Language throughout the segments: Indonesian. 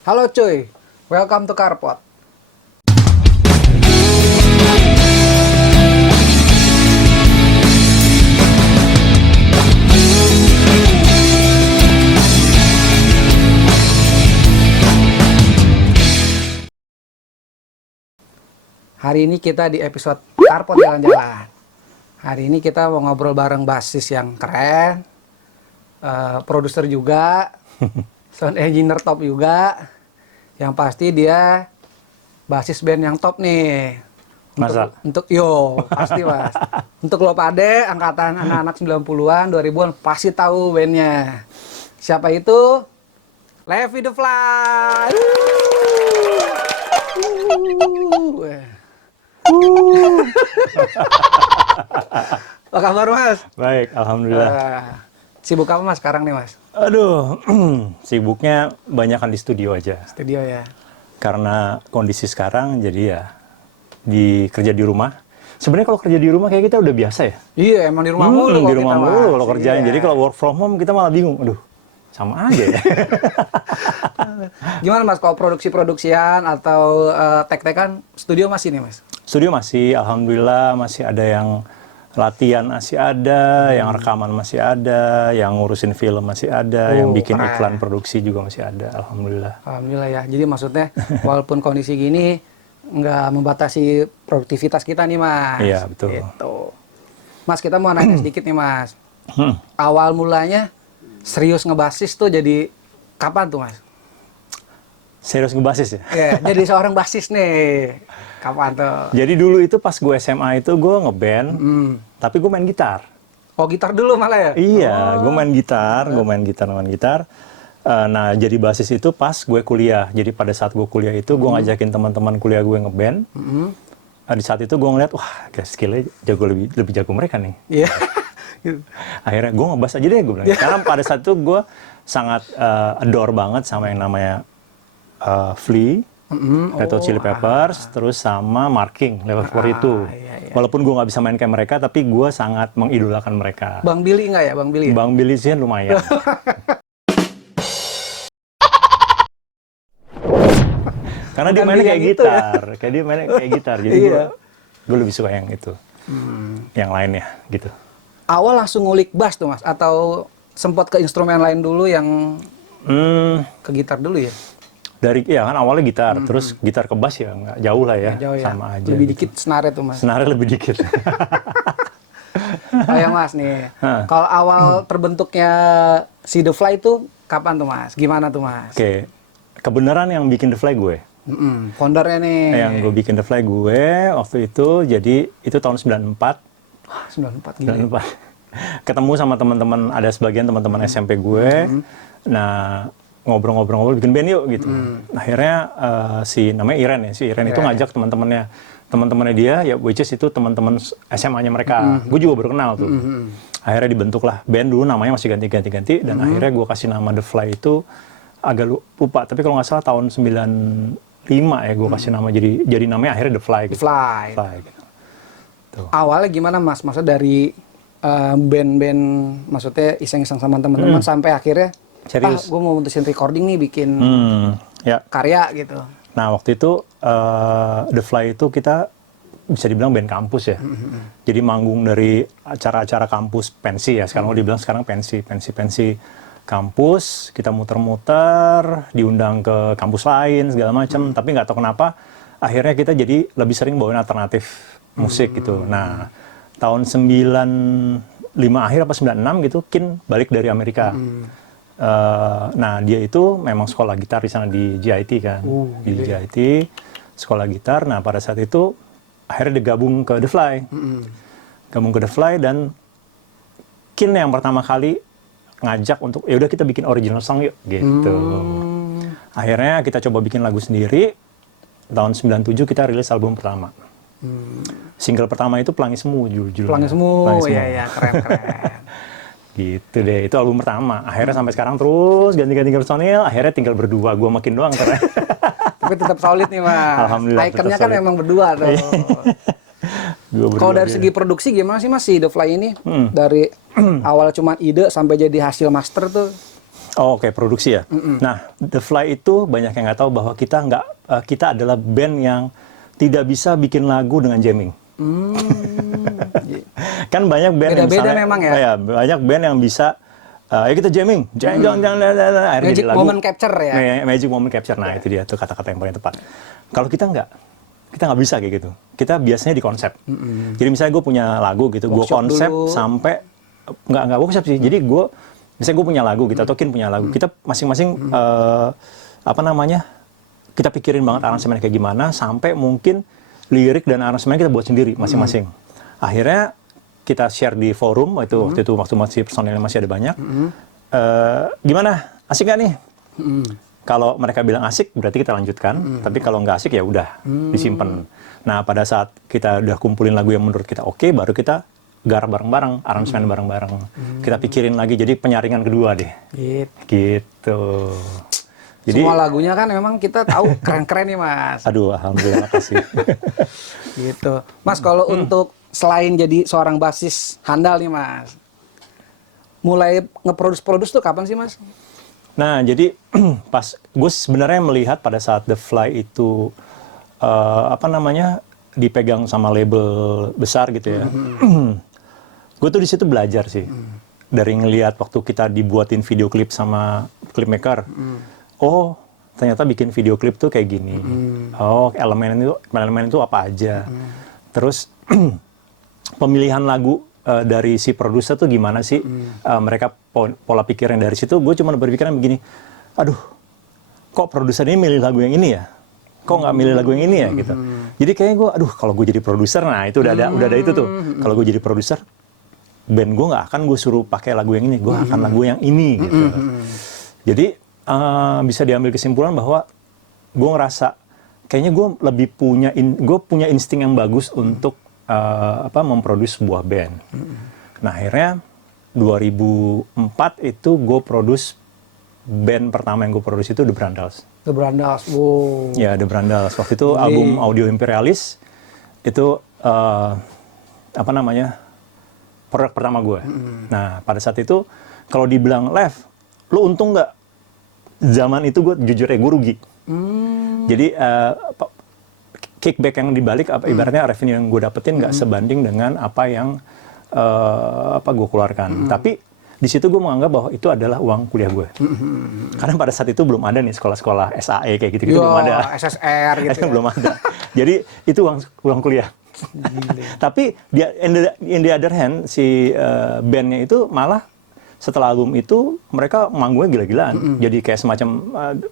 Halo cuy, welcome to Carpot. Hari ini kita di episode Carpot Jalan-Jalan. Hari ini kita mau ngobrol bareng basis yang keren, produser juga, sound engineer top juga. Yang pasti dia basis band yang top nih. Pasti mas. Untuk lo pade, angkatan anak-anak 90-an, 2000-an, pasti tahu bandnya. Siapa itu? Levi The Fly. Apa kabar mas? Baik, alhamdulillah. Sibuk apa mas sekarang nih mas? Aduh, sibuknya banyakan di studio aja. Studio ya. Karena kondisi sekarang jadi ya kerja di rumah. Sebenarnya kalau kerja di rumah kayak kita udah biasa ya. Iya, emang di rumah mulu. Di rumah mulu kalau kerjain. Iya. Jadi kalau work from home kita malah bingung. Aduh, sama aja ya. Gimana mas, kalau produksi-produksian atau tek-tekan, studio masih nih mas? Studio masih, alhamdulillah masih ada yang latihan masih ada, yang rekaman masih ada, yang ngurusin film masih ada, yang bikin keren. iklan produksi juga masih ada, alhamdulillah. Alhamdulillah ya. Jadi maksudnya walaupun kondisi gini nggak membatasi produktivitas kita nih mas. Iya, betul. Gitu. Mas, kita mau nanya sedikit nih mas. Awal mulanya serius ngebasis tuh jadi kapan tuh mas? Serius ngebasis ya? Ya, jadi seorang basis nih. Kapan tuh? Jadi dulu itu pas gue SMA itu gue ngeband, tapi gue main gitar. Oh, gitar dulu malah ya? Iya, gue main gitar. Nah, jadi basis itu pas gue kuliah. Jadi pada saat gue kuliah itu gue ngajakin teman-teman kuliah gue ngeband. Di saat itu gue ngeliat, wah, skillnya lebih jago mereka nih. Iya. Akhirnya gue ngebass aja deh, gue bilang. Karena pada saat itu gue sangat adore banget sama yang namanya Flea, Red Hot Chili Peppers, terus sama Marking, Level 42. Iya. Walaupun gue nggak bisa main kayak mereka, tapi gue sangat mengidolakan mereka. Bang Billy nggak ya, Bang Billy? Bang Billy sih lumayan. Karena dia mainnya kayak gitar, jadi gue lebih suka yang itu, yang lainnya gitu. Awal langsung ngulik bass tuh mas, atau sempat ke instrumen lain dulu yang ke gitar dulu ya? Ya kan awalnya gitar, terus gitar ke bass ya nggak jauh lah ya, Jauh, sama aja. Lebih gitu. dikit snare tuh mas. Snare lebih dikit. Oh ya mas nih, kalau awal terbentuknya si The Fly itu kapan tuh mas? Gimana tuh mas? Oke, kebenaran yang bikin The Fly gue. Foundernya nih. Yang gue bikin The Fly gue waktu itu, jadi itu tahun 94. 94 gila. 94. Ketemu sama teman-teman, ada sebagian teman-teman SMP gue. Nah, ngobrol-ngobrol bikin band yuk gitu. Akhirnya namanya Iren ya, si Iren itu ngajak teman-temannya dia, ya which is itu teman-teman SMA-nya mereka. Gue juga baru kenal tuh. Akhirnya dibentuklah band, dulu namanya masih ganti-ganti dan akhirnya gue kasih nama The Fly itu agak lupa, tapi kalau nggak salah tahun 95 ya gue kasih nama, jadi namanya akhirnya The Fly gitu. The Fly gitu. Tuh. Awalnya gimana mas? Maksudnya dari band-band, maksudnya iseng-iseng sama teman-teman sampai akhirnya serius. gue mau mutusin recording nih, bikin karya gitu. Nah waktu itu The Fly itu kita bisa dibilang band kampus ya. Jadi manggung dari acara-acara kampus pensi ya. Sekarang dibilang sekarang pensi kampus. Kita muter-muter, diundang ke kampus lain segala macam. Tapi nggak tahu kenapa akhirnya kita jadi lebih sering bawain alternatif musik gitu. Nah tahun 95 akhir apa 96 gitu, Kin balik dari Amerika. Nah dia itu memang sekolah gitar di sana di JIT kan, di JIT sekolah gitar. Nah pada saat itu akhirnya digabung ke The Fly, dan Kin yang pertama kali ngajak untuk ya udah kita bikin original song yuk gitu. Akhirnya kita coba bikin lagu sendiri. Tahun 97 kita rilis album pertama. Single pertama itu Pelangi Semu judulnya. Pelangi Semu, iya keren. Gitu deh, itu album pertama. Akhirnya sampai sekarang terus ganti-ganti personil, akhirnya tinggal berdua, gue makin doang. Tapi tetap solid nih mas. Alhamdulillah. Ikonnya kan emang berdua tuh. Kalau dari segi produksi gimana sih mas si The Fly ini? Dari awal cuma ide sampai jadi hasil master tuh Oh, oke, produksi ya. Nah, The Fly itu banyak yang nggak tahu bahwa kita adalah band yang tidak bisa bikin lagu dengan jamming. Kan banyak band yang Beda-beda misalnya, memang ya? banyak band yang bisa ya kita jamming, jangan, akhirnya Magic jadi lagu. moment capture ya? Magic moment capture, nah itu dia tuh kata-kata yang paling tepat. Kalau kita nggak bisa kayak gitu. Kita biasanya di konsep. Jadi misalnya gue punya lagu gitu, gue Workshop konsep dulu. sampai nggak workshop sih. Jadi misalnya gue punya lagu, kita Tokin punya lagu, kita masing-masing apa namanya, kita pikirin banget aransemen kayak gimana, sampai mungkin lirik dan aransemen kita buat sendiri masing-masing. Akhirnya kita share di forum waktu itu masih personilnya masih ada banyak. Gimana, asik nggak nih? Kalau mereka bilang asik, berarti kita lanjutkan. Tapi kalau nggak asik ya udah disimpan. Nah, pada saat kita udah kumpulin lagu yang menurut kita oke, baru kita garap bareng-bareng, aransemen bareng-bareng. Kita pikirin lagi, jadi penyaringan kedua deh. Gitu. Jadi, semua lagunya kan memang kita tahu keren-keren nih Mas. aduh, alhamdulillah, makasih. Gitu. Mas, kalau untuk selain jadi seorang basis handal nih Mas, mulai nge-produce tuh kapan sih Mas? Nah, jadi pas gue sebenarnya melihat pada saat The Fly itu apa namanya, dipegang sama label besar gitu ya. Gue tuh di situ belajar sih. Dari ngelihat waktu kita dibuatin video klip sama clipmaker. Oh, ternyata bikin video klip tuh kayak gini. Oh, elemen itu apa aja. Terus pemilihan lagu dari si produser tuh gimana sih? Mereka pola pikir yang dari situ. Gue cuma berpikiran begini, aduh, kok produser ini milih lagu yang ini ya? Kok nggak milih lagu yang ini ya? Gitu. Jadi kayaknya gue, aduh, kalau gue jadi produser, nah itu udah ada itu tuh. Kalau gue jadi produser, band gue nggak akan gue suruh pakai lagu yang ini, gue akan lagu yang ini gitu. Jadi bisa diambil kesimpulan bahwa gue ngerasa kayaknya gue lebih punya insting yang bagus untuk memproduksi sebuah band. Nah, akhirnya 2004 itu gue produce band pertama yang gue produce itu The Brandals. The Brandals, wow. Ya, The Brandals. Waktu itu album Audio Imperialis itu apa namanya, produk pertama gue. Nah, pada saat itu kalau dibilang Lev, lu untung nggak? Zaman itu gue jujur gue rugi. Jadi kickback yang dibalik ibaratnya revenue yang gue dapetin nggak sebanding dengan apa yang gue keluarkan. Tapi di situ gue menganggap bahwa itu adalah uang kuliah gue. Karena pada saat itu belum ada nih sekolah-sekolah SAE kayak gitu-gitu, belum ada. SSR gitu ya. Belum ada. Jadi itu uang kuliah. Tapi in the other hand si bandnya itu malah setelah album itu mereka manggungnya gila-gilaan. Jadi kayak semacam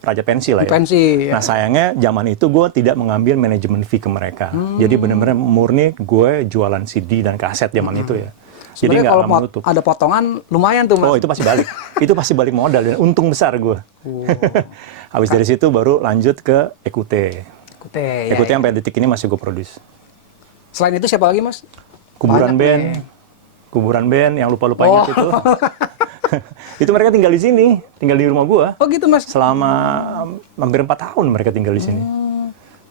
raja pensi lah ya. Pensi. Nah, sayangnya zaman itu gue tidak mengambil manajemen fee ke mereka. Jadi benar-benar murni gue jualan CD dan kaset zaman itu ya. Jadi Sebenarnya kalau menutup. ada potongan lumayan tuh Mas. Oh, itu pasti balik. Itu pasti balik modal dan untung besar gue. Habis dari situ baru lanjut ke Ekute. Ekute sampai detik ini masih gue produce. Selain itu siapa lagi Mas? Kuburan band. Kuburan band yang lupa-lupa ingat itu. Itu mereka tinggal di sini, tinggal di rumah gua. Oh gitu Mas. Selama hampir 4 tahun mereka tinggal di sini.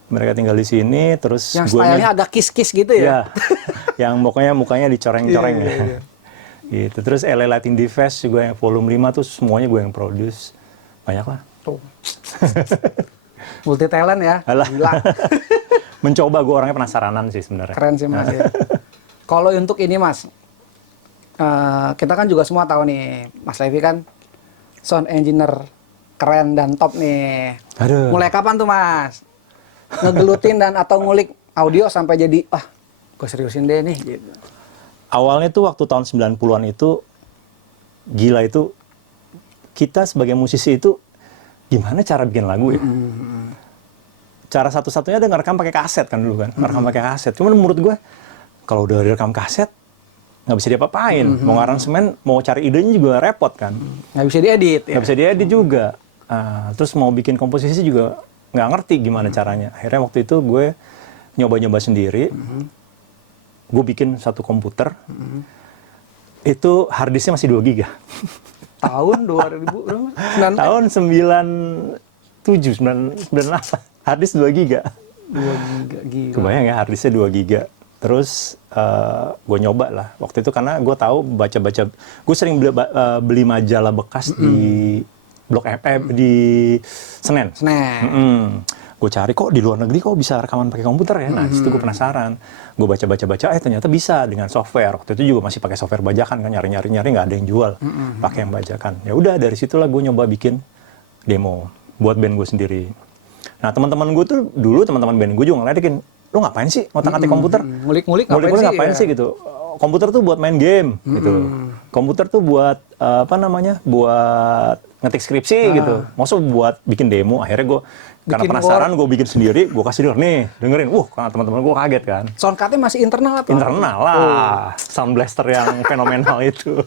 Mereka tinggal di sini, terus yang stylenya agak kiss-kiss gitu ya? Ya, yang mukanya dicoreng-coreng ya. Gitu. Terus LA Latin Fest juga yang volume 5 tuh semuanya gue yang produce. Banyak lah. Tuh. Multi talent ya. Alah. Gila. Mencoba, gue orangnya penasaranan sih sebenarnya. Keren sih Mas ya. Kalau untuk ini Mas, kita kan juga semua tahu nih, Mas Levi kan sound engineer keren dan top nih. Aduh. Mulai kapan tuh Mas? Ngegelutin dan atau ngulik audio sampai jadi, gue seriusin deh nih gitu. Awalnya tuh waktu tahun 90-an itu, gila itu, kita sebagai musisi itu, gimana cara bikin lagu ya? Cara satu-satunya ada ngerekam pakai kaset kan dulu kan, ngerekam pakai kaset. Cuman menurut gue, kalau udah direkam kaset, nggak bisa diapa-apain. Mau aransemen, mau cari idenya juga repot kan. Nggak bisa diedit. Nggak bisa diedit juga. Terus mau bikin komposisi juga nggak ngerti gimana caranya. Akhirnya waktu itu gue nyoba-nyoba sendiri. Gue bikin satu komputer. Itu hard disknya masih 2 giga. Tahun 2000 berapa? Tahun 97, 98. Hard disk 2 giga. 2 giga, gila. Kebayang ya, hard disknya 2 giga. Terus gue nyoba lah. Waktu itu karena gue tahu baca-baca. Gue sering beli majalah bekas di Blok M, di Senen. Gue cari kok di luar negeri kok bisa rekaman pakai komputer ya. Nah, di situ gue penasaran. Gue baca, ternyata bisa dengan software. Waktu itu juga masih pakai software bajakan kan, nyari nggak ada yang jual pakai yang bajakan. Ya udah dari situlah gue nyoba bikin demo buat band gue sendiri. Nah, teman-teman gue tuh dulu teman-teman band gue juga ngeledekin, lu ngapain sih ngotak-ngatik komputer? Ngulik-ngulik ngapain sih gitu? Komputer tuh buat main game gitu. Komputer tuh buat buat ngetik skripsi gitu. Maksud buat bikin demo. Akhirnya gue karena penasaran gue bikin sendiri, gue kasih denger nih, dengerin. Karena teman-teman gue kaget kan. Soundcard-nya masih internal atau? Internal lah. Sound blaster yang fenomenal itu.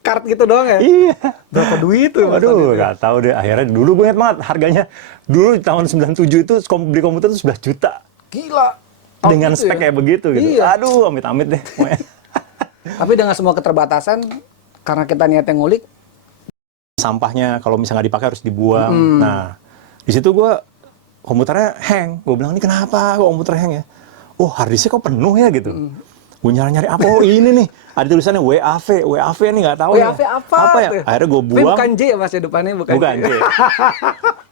Kart gitu doang ya? Iya. Berapa duit tuh? Waduh, nggak tahu deh. Akhirnya dulu gue ingat banget harganya. Dulu tahun 97 itu beli komputer itu 11 juta. Gila. Dengan gitu spek kayak begitu gitu. Iya. Aduh, amit-amit deh. Tapi dengan semua keterbatasan, karena kita niatnya ngulik, sampahnya kalau misalnya nggak dipakai harus dibuang. Nah, di situ gue komputernya hang. Gue bilang, ini kenapa kok komputer hang ya? Oh, harddisknya kok penuh ya gitu. Gue nyari-nyari apa? Oh, ini nih. Ada tulisannya WAV nih nggak tahu WAV ya. apa ya? Akhirnya gue buang. Bukan J ya mas ya depannya, bukan J.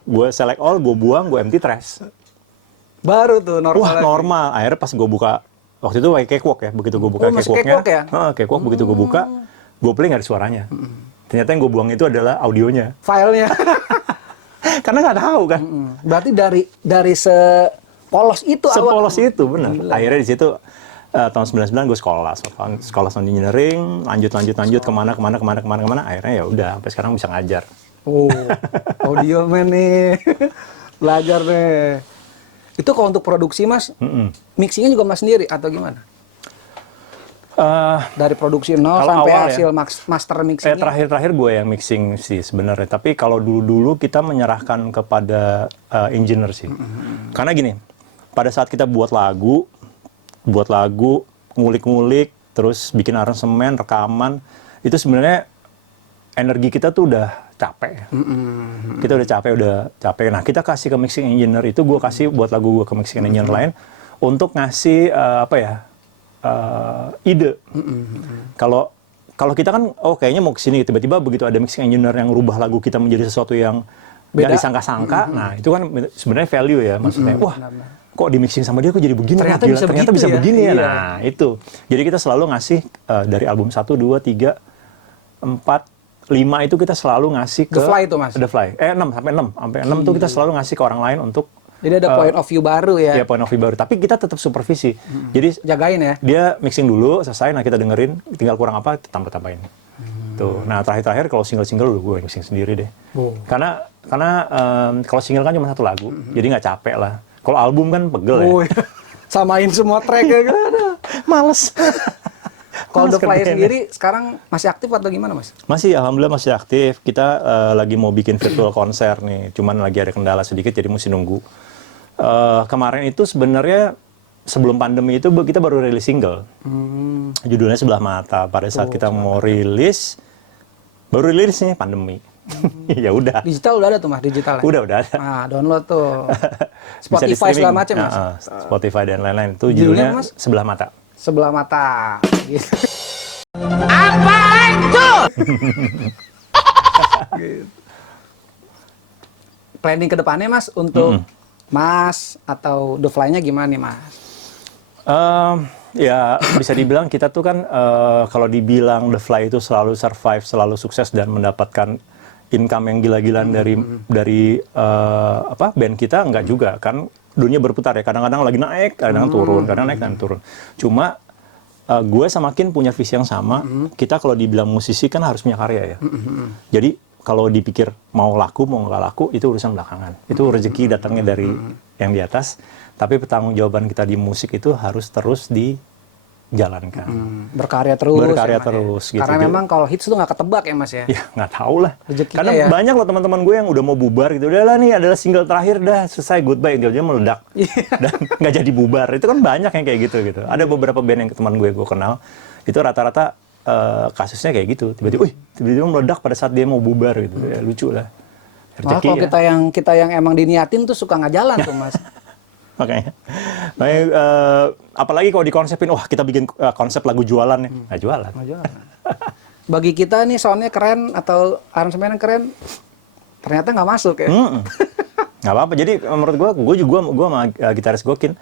Gue select all, gue buang, gue empty trash. Baru tuh normal. Wah, normal. Akhirnya pas gue buka, waktu itu pakai Cakewalk ya. Begitu gue buka Cakewalk-nya. Ya? Cakewalk begitu gue buka, gue play nggak ada suaranya. Ternyata yang gue buang itu adalah audionya. Filenya. Karena nggak tahu kan. Berarti dari sepolos itu Sepolos itu, benar. Akhirnya di situ tahun 99 gue sekolah sound engineering, lanjut kemana. Akhirnya ya udah sampai sekarang bisa ngajar. Oh, audio man nih. Belajar nih. Itu kalau untuk produksi mas, mixingnya juga mas sendiri atau gimana? Dari produksi nol sampai hasil master mixing. Terakhir gue yang mixing sih sebenarnya. Tapi kalau dulu kita menyerahkan kepada engineer sih. Karena gini, pada saat kita buat lagu, ngulik-ngulik, terus bikin aransemen, rekaman, itu sebenarnya energi kita tuh udah capek. Kita udah capek. Nah, kita kasih ke mixing engineer itu, gue kasih buat lagu gue ke mixing engineer lain untuk ngasih ide. Kalau kita kan, kayaknya mau kesini, tiba-tiba begitu ada mixing engineer yang rubah lagu kita menjadi sesuatu yang nggak disangka-sangka, nah itu kan sebenarnya value ya, maksudnya. Wah, kok di mixing sama dia kok jadi begini? Ternyata bisa begini ya. Nah, itu. Jadi kita selalu ngasih dari album 1, 2, 3, 4, 5 itu kita selalu ngasih ke The Fly itu mas? The Fly. 6 sampai 6 tuh kita selalu ngasih ke orang lain untuk. Jadi ada point of view baru ya? Iya, point of view baru. Tapi kita tetap supervisi. Jadi jagain ya? Dia mixing dulu, selesai, nah kita dengerin, tinggal kurang apa, tambah-tambahin. Tuh. Nah, terakhir kalau single-single gue mixing sendiri deh. Karena kalau single kan cuma satu lagu, jadi nggak capek lah. Kalau album kan pegel ya. Samain semua track ya kan? Males. Kalau The Fly sendiri sekarang masih aktif atau gimana mas? Masih, alhamdulillah masih aktif. Kita lagi mau bikin virtual konser nih, cuman lagi ada kendala sedikit jadi mesti nunggu. Kemarin itu sebenarnya sebelum pandemi itu kita baru rilis single. Judulnya Sebelah Mata. Pada saat kita mau rilis, baru rilis nih pandemi. Ya udah. Digital udah ada tuh mas, digital ya? Udah ada. Nah, download tuh. Spotify segala macam mas? Spotify dan lain-lain. Itu judulnya Sebelah Mata. Sebelah Mata. Gitu. Apaan tuh? Gitu. Planning ke depannya mas untuk mas atau The Fly-nya gimana nih mas? Ya bisa dibilang kita tuh kan kalau dibilang The Fly itu selalu survive, selalu sukses dan mendapatkan income yang gila-gilaan dari band kita, enggak juga kan. Dunia berputar ya, kadang-kadang lagi naik, kadang-kadang turun, kadang naik, kadang turun. Cuma gue sama Kin punya visi yang sama. Kita kalau dibilang musisi kan harus punya karya ya. Jadi kalau dipikir mau laku mau nggak laku itu urusan belakangan. Itu rezeki datangnya dari yang di atas. Tapi pertanggungjawaban kita di musik itu harus terus dijalankan. Berkarya terus. Berkarya ya, terus. Ya. Gitu. Karena memang kalau hits itu nggak ketebak ya mas ya. Ya nggak tahu lah. Rezekinya karena ya. banyak loh teman-teman gue yang udah mau bubar gitu. Udah lah nih adalah single terakhir dah selesai goodbye. Dia meledak dan nggak jadi bubar. Itu kan banyak yang kayak gitu. Ada beberapa band yang teman gue kenal itu rata-rata kasusnya kayak gitu. Tiba-tiba meledak pada saat dia mau bubar gitu. Ya, lucu lah. Malah kalau kita yang emang diniatin tuh suka nggak jalan tuh mas. Makanya apalagi kalau dikonsepin, kita bikin konsep lagu jualan nih, nggak jualan. Bagi kita nih soundnya keren atau aransemennya keren, Ternyata nggak masuk ya. Nggak apa-apa. Jadi menurut gue sama gitaris gue Kin,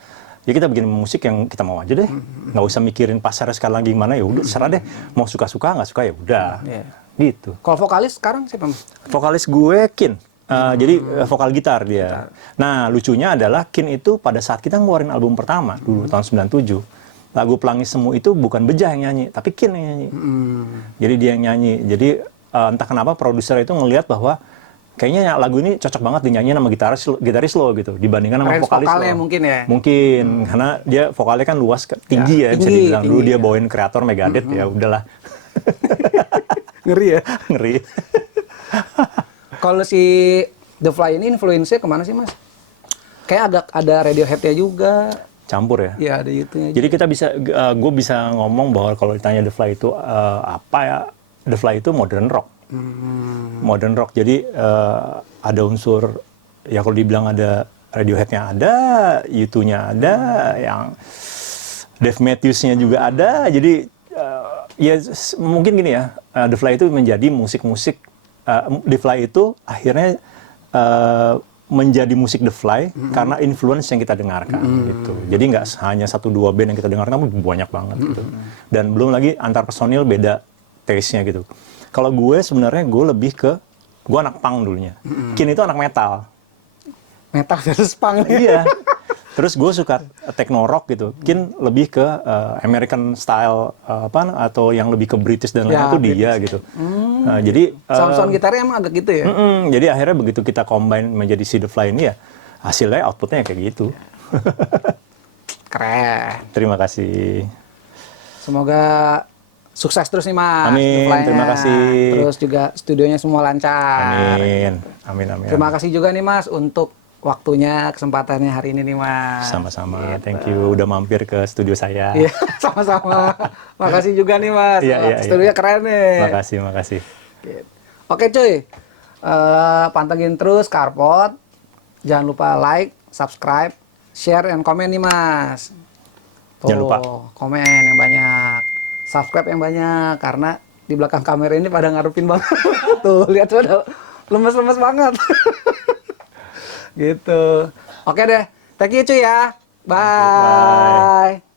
ya kita bikin musik yang kita mau aja deh. Nggak usah mikirin pasar sekarang lagi gimana, ya udah serah deh. Mau suka-suka, nggak suka ya udah. Iya. Gitu. Kalau vokalis sekarang siapa, Mas? Vokalis gue Kin. Jadi vokal gitar dia. Nah, lucunya adalah Kin itu pada saat kita ngeluarin album pertama dulu tahun 97, lagu Pelangi Semu itu bukan Beja yang nyanyi, tapi Kin yang nyanyi. Jadi dia yang nyanyi. Jadi entah kenapa produser itu ngelihat bahwa kayaknya lagu ini cocok banget dinyanyiin sama gitaris lo gitu, dibandingkan sama Range vokalis vokalnya lo. mungkin ya? Mungkin, karena dia vokalnya kan luas, tinggi ya bisa dibilang. Dulu dia ya. bawain kreator Megadeth, ya udahlah. Ngeri ya? Ngeri. Kalau si The Fly ini influence-nya kemana sih, Mas? Kayak agak ada Radiohead-nya juga. Campur ya? Iya, ada YouTube-nya. Jadi kita bisa, gue bisa ngomong bahwa kalau ditanya The Fly itu apa ya? The Fly itu modern rock. Modern rock. Jadi ada unsur, ya kalau dibilang ada Radiohead-nya ada, U2-nya ada, yang Dave Matthews-nya juga ada. Jadi ya mungkin gini ya, The Fly itu menjadi musik-musik, The Fly itu akhirnya menjadi musik The Fly karena influence yang kita dengarkan gitu. Jadi nggak hanya 1-2 band yang kita dengarkan, tapi banyak banget gitu. Dan belum lagi antar personil beda taste-nya gitu. Kalau gue sebenarnya gue lebih ke, gue anak punk dulunya. Kin itu anak metal. Metal versus punk. Iya. Terus gue suka techno rock gitu. Kin lebih ke American style atau yang lebih ke British dan lain-lain itu dia gitu. Jadi Sound gitarnya emang agak gitu ya? jadi akhirnya begitu kita combine menjadi si The Fly ini ya, hasilnya outputnya kayak gitu. Keren. Terima kasih. Semoga sukses terus nih, Mas. Amin, The Fly-nya. terima kasih. Terus juga studionya semua lancar. Amin. Amin. Terima kasih juga nih, Mas, untuk waktunya, kesempatannya hari ini nih, Mas. Sama-sama. Thank you udah mampir ke studio saya. Iya, sama-sama. Makasih juga nih, Mas. Iya. Studionya keren nih. Makasih. Gitu. Oke, cuy. Pantengin terus Karpot. Jangan lupa like, subscribe, share, dan komen nih, Mas. Tuh, Jangan lupa. komen yang banyak. Subscribe yang banyak. Karena di belakang kamera ini pada ngarepin banget. Tuh, lihat pada lemes-lemes banget. Gitu. Oke deh. Thank you, cuy ya. Bye.